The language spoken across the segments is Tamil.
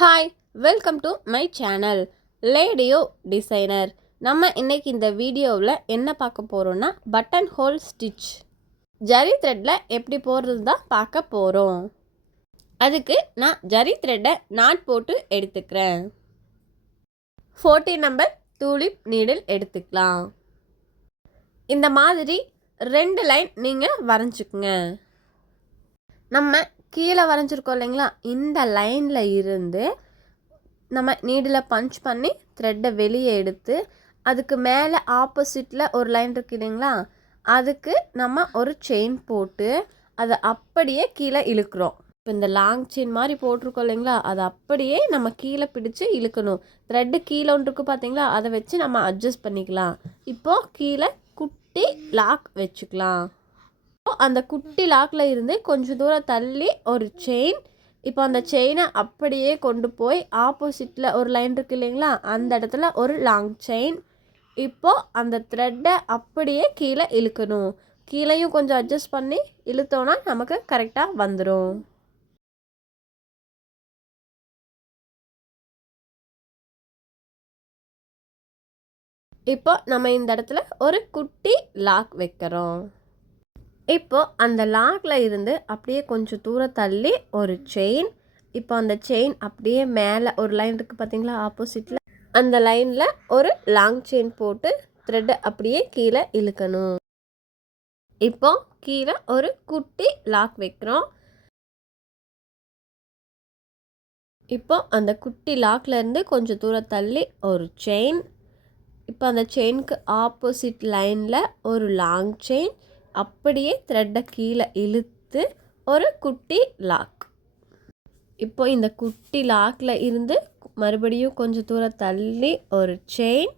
Hi, welcome to my channel லேடியோ டிசைனர். நம்ம இன்னைக்கு இந்த வீடியோவில் என்ன பார்க்க போகிறோன்னா பட்டன் ஹோல் ஸ்டிச் ஜரி த்ரெட்டில் எப்படி போடுறது தான் பார்க்க போகிறோம். அதுக்கு நான் ஜரி த்ரெட்டை நாட் போட்டு எடுத்துக்கிறேன். 14 நம்பர் டூலிப் நீடில் எடுத்துக்கலாம். இந்த மாதிரி 2 லைன் நீங்கள் வரைஞ்சிக்குங்க. நம்ம கீழே வரைஞ்சிருக்கோம் இல்லைங்களா, இந்த லைனில் இருந்து நம்ம நீடில் பஞ்ச் பண்ணி த்ரெட்டை வெளியே எடுத்து அதுக்கு மேலே ஆப்போசிட்டில் ஒரு லைன் இருக்குது இல்லைங்களா, அதுக்கு நம்ம ஒரு செயின் போட்டு அதை அப்படியே கீழே இழுக்கிறோம். இப்போ இந்த லாங் செயின் மாதிரி போட்டிருக்கோம் இல்லைங்களா, அதை அப்படியே நம்ம கீழே பிடிச்சி இழுக்கணும். த்ரெட்டு கீழே ஒன்று இருக்குது பார்த்தீங்களா, அதை வச்சு நம்ம அட்ஜஸ்ட் பண்ணிக்கலாம். இப்போது கீழே குட்டி லாக் வச்சுக்கலாம். அந்த குட்டி லாக்கில் இருந்து கொஞ்சம் தூரம் தள்ளி ஒரு செயின். இப்போ அந்த செயினை அப்படியே கொண்டு போய் ஆப்போசிட்டில் ஒரு லைன் இருக்குது இல்லைங்களா, அந்த இடத்துல ஒரு லாங் செயின். இப்போது அந்த த்ரெட்டை அப்படியே கீழே இழுக்கணும். கீழேயும் கொஞ்சம் அட்ஜஸ்ட் பண்ணி இழுத்தோன்னா நமக்கு கரெக்டாக வந்துடும். இப்போ நம்ம இந்த இடத்துல ஒரு குட்டி லாக் வைக்கிறோம். இப்போது அந்த லாக்கில் இருந்து அப்படியே கொஞ்சம் தூரம் தள்ளி ஒரு செயின். இப்போ அந்த செயின் அப்படியே மேலே ஒரு லைன் இருக்குது பார்த்தீங்களா ஆப்போசிட்டில், அந்த லைனில் ஒரு லாங் செயின் போட்டு த்ரெட்டை அப்படியே கீழே இழுக்கணும். இப்போ கீழே ஒரு குட்டி லாக் வைக்கிறோம். இப்போ அந்த குட்டி லாக்லேருந்து கொஞ்சம் தூரம் தள்ளி ஒரு செயின். இப்போ அந்த செயினுக்கு ஆப்போசிட் லைனில் ஒரு லாங் செயின். அப்படியே த்ரெட்டை கீழே இழுத்து ஒரு குட்டி லாக். இப்போ இந்த குட்டி லாக்கில் இருந்து மறுபடியும் கொஞ்சம் தூரம் தள்ளி ஒரு செயின்.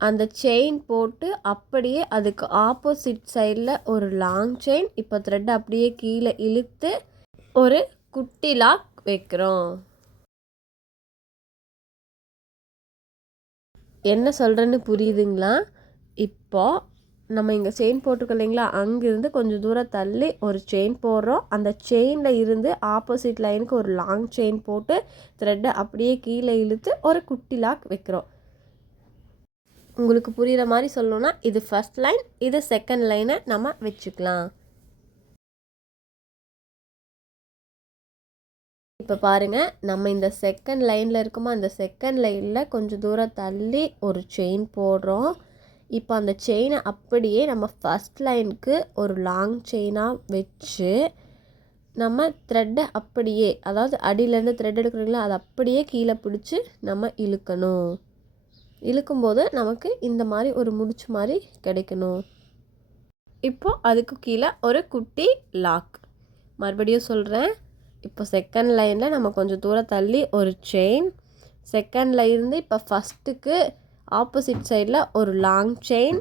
அந்த செயின் போட்டு அப்படியே அதுக்கு ஆப்போசிட் சைடில் ஒரு லாங் செயின். இப்போ த்ரெட்டை அப்படியே கீழே இழுத்து ஒரு குட்டி லாக் வைக்கிறோம். என்ன சொல்கிறேன்னு புரியுதுங்களா? இப்போ நம்ம இங்கே செயின் போட்டிருக்கோம் இல்லைங்களா, அங்கேருந்து கொஞ்சம் தூரம் தள்ளி ஒரு செயின் போடுறோம். அந்த செயினில் இருந்து ஆப்போசிட் லைனுக்கு ஒரு லாங் செயின் போட்டு த்ரெட்டை அப்படியே கீழே இழுத்து ஒரு குட்டி லாக் வைக்கிறோம். உங்களுக்கு புரிகிற மாதிரி சொல்லணும்னா இது ஃபர்ஸ்ட் லைன், இது செகண்ட் லைனை நம்ம வச்சுக்கலாம். இப்போ பாருங்கள், நம்ம இந்த செகண்ட் லைனில் இருக்குமா, அந்த செகண்ட் லைனில் கொஞ்சம் தூரம் தள்ளி ஒரு செயின் போடுறோம். இப்போ அந்த செயினை அப்படியே நம்ம ஃபஸ்ட் லைனுக்கு ஒரு லாங் செயினாக வச்சு நம்ம த்ரெட்டை அப்படியே, அதாவது அடியிலேருந்து த்ரெட் எடுக்கிறீங்களா, அதை அப்படியே கீழே பிடிச்சி நம்ம இழுக்கணும். இழுக்கும்போது நமக்கு இந்த மாதிரி ஒரு முடிச்சு மாதிரி கிடைக்கணும். இப்போ அதுக்கு கீழே ஒரு குட்டி லாக். மறுபடியும் சொல்கிறேன், இப்போ செகண்ட் லைனில் நம்ம கொஞ்சம் தூரம் தள்ளி ஒரு செயின். செகண்டில் இருந்து இப்போ ஃபஸ்ட்டுக்கு ஆப்போசிட் சைடில் ஒரு லாங் செயின்.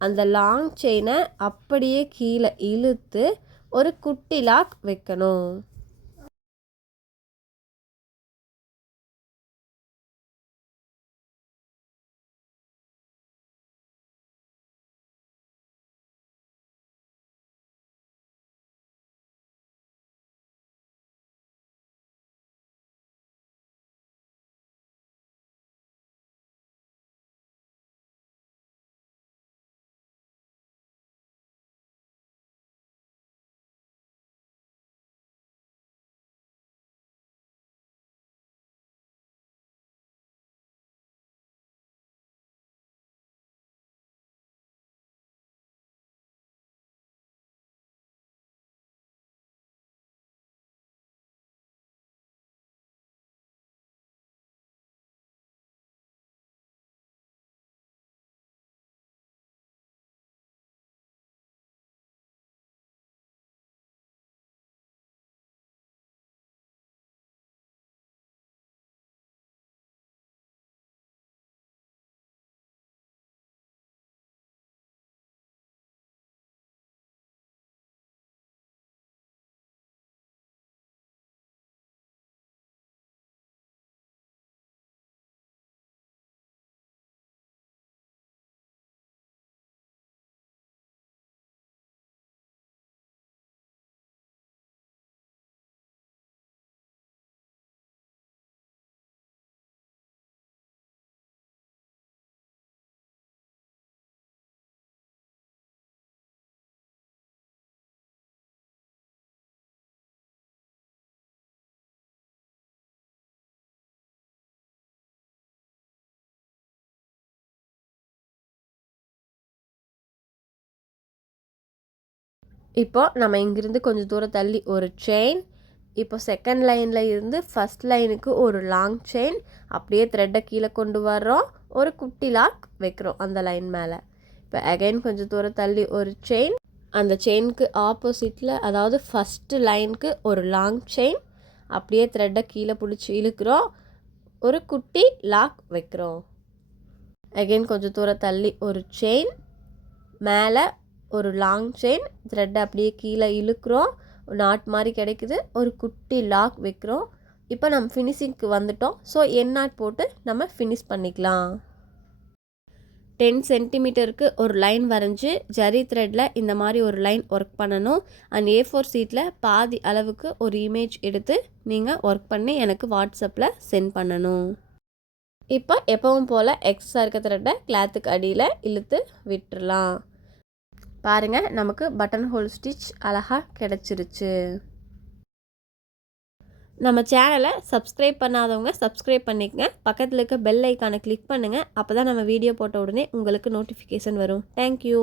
அந்த லாங் செயினை அப்படியே கீழே இழுத்து ஒரு குட்டி லாக் வைக்கணும். இப்போ நம்ம இங்கிருந்து கொஞ்சம் தூரம் தள்ளி ஒரு செயின், இப்போ செகண்ட் லைனில் இருந்து ஃபஸ்ட் லைனுக்கு ஒரு லாங் செயின், அப்படியே த்ரெட்டை கீழே கொண்டு வர்றோம், ஒரு குட்டி லாக் வைக்கிறோம் அந்த லைன் மேலே. இப்போ அகைன் கொஞ்சம் தூரம் தள்ளி ஒரு செயின், அந்த செயினுக்கு ஆப்போசிட்டில் அதாவது ஃபஸ்ட்டு லைனுக்கு ஒரு லாங் செயின், அப்படியே த்ரெட்டை கீழே பிடிச்சி இழுக்கிறோம், ஒரு குட்டி லாக் வைக்கிறோம். அகைன் கொஞ்சம் தூரம் தள்ளி ஒரு செயின், மேலே ஒரு லாங் செயின், த்ரெட்டை அப்படியே கீழே இழுக்கிறோம், நாட் மாதிரி கிடைக்குது, ஒரு குட்டி லாக் வைக்கிறோம். இப்போ நம்ம ஃபினிஷிங்க்கு வந்துட்டோம். ஸோ என் நாட் போட்டு நம்ம ஃபினிஷ் பண்ணிக்கலாம். 10 சென்டிமீட்டருக்கு ஒரு லைன் வரைஞ்சி ஜரி த்ரெட்டில் இந்த மாதிரி ஒரு லைன் ஒர்க் பண்ணணும். அண்ட் A4 சீட்டில் பாதி அளவுக்கு ஒரு இமேஜ் எடுத்து நீங்கள் ஒர்க் பண்ணி எனக்கு வாட்ஸ்அப்பில் சென்ட் பண்ணணும். இப்போ எப்பவும் போல் எக்ஸ்ட்ரா இருக்க த்ரெட்டை கிளாத்துக்கு அடியில் இழுத்து விட்டுறலாம். பாருங்கள், நமக்கு பட்டன் ஹோல் ஸ்டிச் அழகாக கிடச்சிருச்சு. நம்ம சேனலை சப்ஸ்கிரைப் பண்ணாதவங்க சப்ஸ்கிரைப் பண்ணிக்கங்க. பக்கத்தில் இருக்க பெல் ஐக்கானை கிளிக் பண்ணுங்கள். அப்போ தான் நம்ம வீடியோ போட்ட உடனே உங்களுக்கு நோட்டிஃபிகேஷன் வரும். தேங்க்யூ.